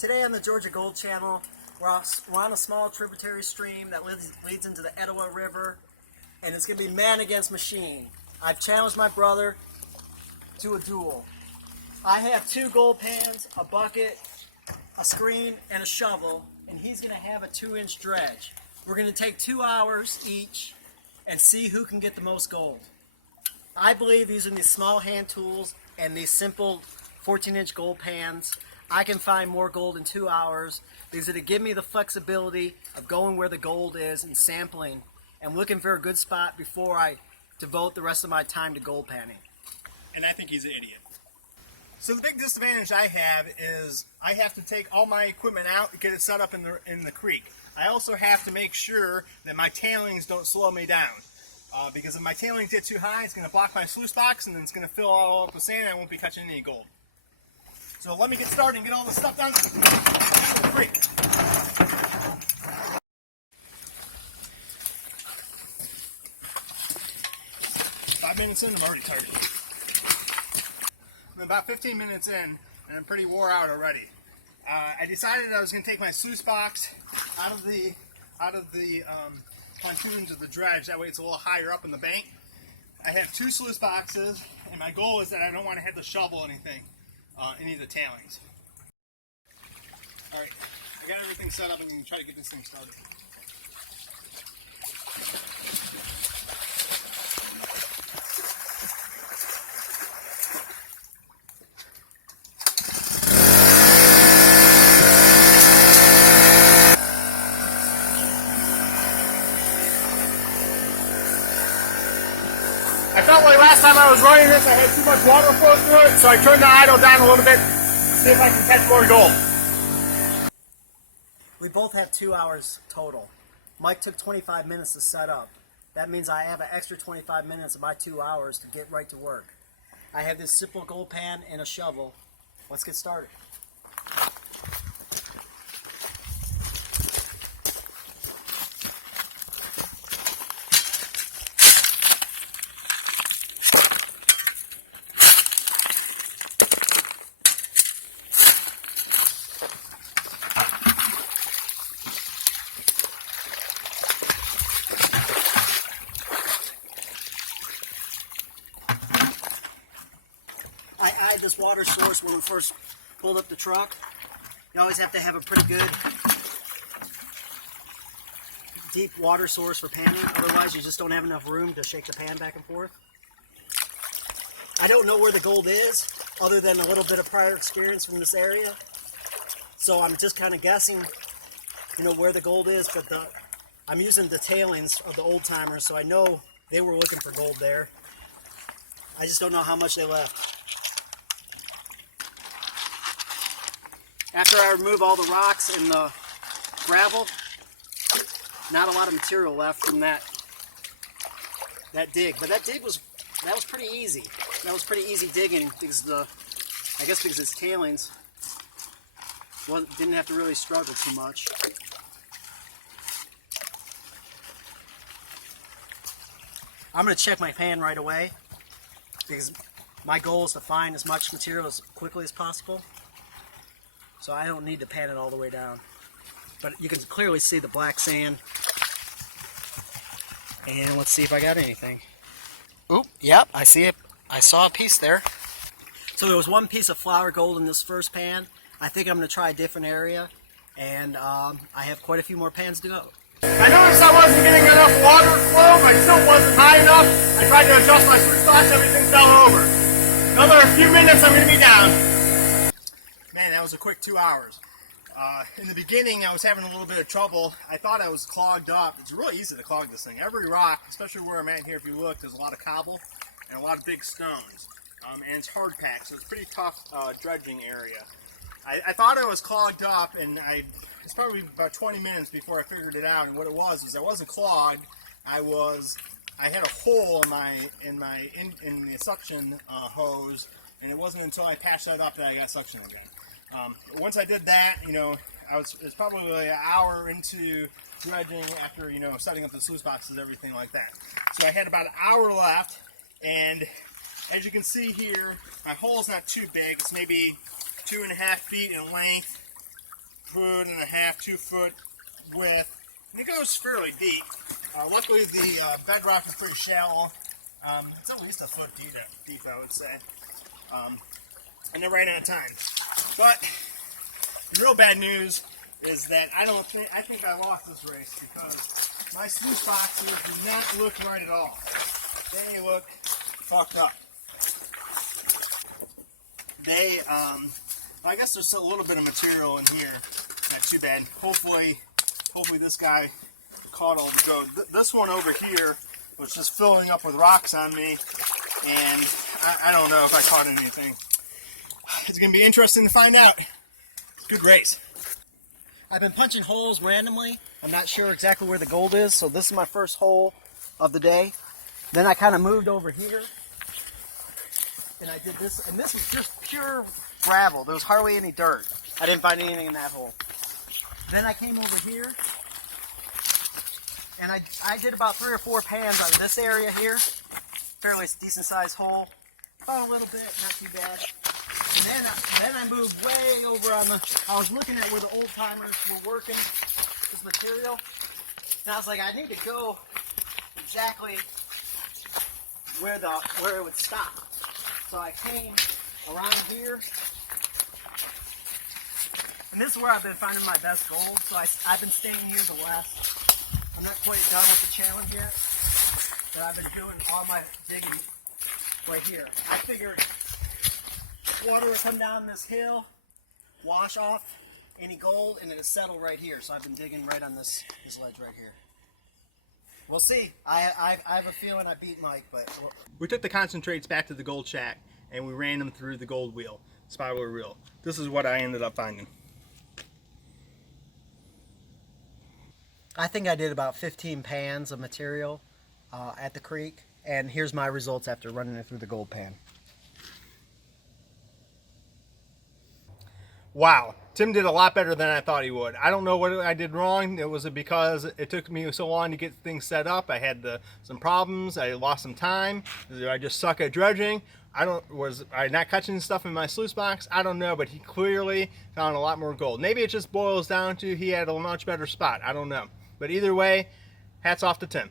Today on the Georgia Gold Channel, we're on a small tributary stream that leads into the Etowah River, and it's going to be man against machine. I've challenged my brother to a duel. I have 2 gold pans, a bucket, a screen, and a shovel, and he's going to have a 2-inch dredge. We're going to take 2 hours each and see who can get the most gold. I believe using these small hand tools and these simple 14-inch gold pans, I can find more gold in 2 hours because it'll give me the flexibility of going where the gold is and sampling and looking for a good spot before I devote the rest of my time to gold panning. And I think he's an idiot. So the big disadvantage I have is I have to take all my equipment out and get it set up in the creek. I also have to make sure that my tailings don't slow me down. Because if my tailings get too high, it's going to block my sluice box and then it's going to fill all up with sand and I won't be catching any gold. So let me get started and get all this stuff down to the creek. 5 minutes in, I'm already tired. I'm about 15 minutes in, and I'm pretty wore out already. I decided I was going to take my sluice box out of the pontoons of the dredge. That way it's a little higher up in the bank. I have 2 sluice boxes, and my goal is that I don't want to have to shovel anything, any of the tailings. Alright, I got everything set up and I'm try to get this thing started. I felt like last time I was running this, I had too much water flow through it, so I turned the idle down a little bit to see if I can catch more gold. We both have 2 hours total. Mike took 25 minutes to set up. That means I have an extra 25 minutes of my 2 hours to get right to work. I have this simple gold pan and a shovel. Let's get started. I eyed this water source when we first pulled up the truck. You always have to have a pretty good deep water source for panning, otherwise you just don't have enough room to shake the pan back and forth. I don't know where the gold is, other than a little bit of prior experience from this area. So I'm just kind of guessing, where the gold is, but I'm using the tailings of the old timers, so I know they were looking for gold there. I just don't know how much they left. After I remove all the rocks and the gravel, not a lot of material left from that dig. But that was pretty easy. That was pretty easy digging because because it's tailings, didn't have to really struggle too much. I'm going to check my pan right away because my goal is to find as much material as quickly as possible. So I don't need to pan it all the way down. But you can clearly see the black sand. And let's see if I got anything. Oop, yep, I see it. I saw a piece there. So there was one piece of flour gold in this first pan. I think I'm going to try a different area. And I have quite a few more pans to go. I noticed I wasn't getting enough water flow. My tilt wasn't high enough. I tried to adjust my sluice box, everything fell over. Another few minutes, I'm going to be down. Man, that was a quick 2 hours. In the beginning, I was having a little bit of trouble. I thought I was clogged up. It's really easy to clog this thing. Every rock, especially where I'm at here, if you look, there's a lot of cobble and a lot of big stones. And it's hard packed, so it's a pretty tough dredging area. I thought I was clogged up, and it's probably about 20 minutes before I figured it out. And what it was is I wasn't clogged. I had a hole in the suction hose, and it wasn't until I patched that up that I got suction again. Once I did that, it's probably an hour into dredging after, setting up the sluice boxes and everything like that. So I had about an hour left, and as you can see here, my hole's not too big. It's maybe 2.5 feet in length 1.5 2 foot width, and it goes fairly deep. Luckily, the bedrock is pretty shallow. It's at least a foot deep, I would say. And they're right on time. But the real bad news is that I think I lost this race because my sluice boxes do not look right at all. They look fucked up. I guess there's still a little bit of material in here. Not too bad. Hopefully this guy caught all the gold. This one over here was just filling up with rocks on me, and I don't know if I caught anything. It's going to be interesting to find out. Good race. I've been punching holes randomly. I'm not sure exactly where the gold is, so this is my first hole of the day. Then I kind of moved over here, and I did this, and this is just pure gravel. There was hardly any dirt. I didn't find anything in that hole. Then I came over here, and I did about 3 or 4 pans out of this area here. Fairly decent sized hole. Found a little bit, not too bad. And then I moved way over on I was looking at where the old timers were working this material. And I was like, I need to go exactly where it would stop. So I came around here. And this is where I've been finding my best gold. So I've been staying here the last, I'm not quite done with the challenge yet, but I've been doing all my digging right here. I figured water would come down this hill, wash off any gold, and it'll settle right here. So I've been digging right on this ledge right here. We'll see. I have a feeling I beat Mike, but... We took the concentrates back to the gold shack, and we ran them through the gold wheel, spiral reel. This is what I ended up finding. I think I did about 15 pans of material at the creek, and here's my results after running it through the gold pan. Wow, Tim did a lot better than I thought he would. I don't know what I did wrong. It was because it took me so long to get things set up. I had some problems. I lost some time. Did I just suck at dredging? Was I not catching stuff in my sluice box? I don't know, but he clearly found a lot more gold. Maybe it just boils down to he had a much better spot. I don't know. But either way, hats off to Tim.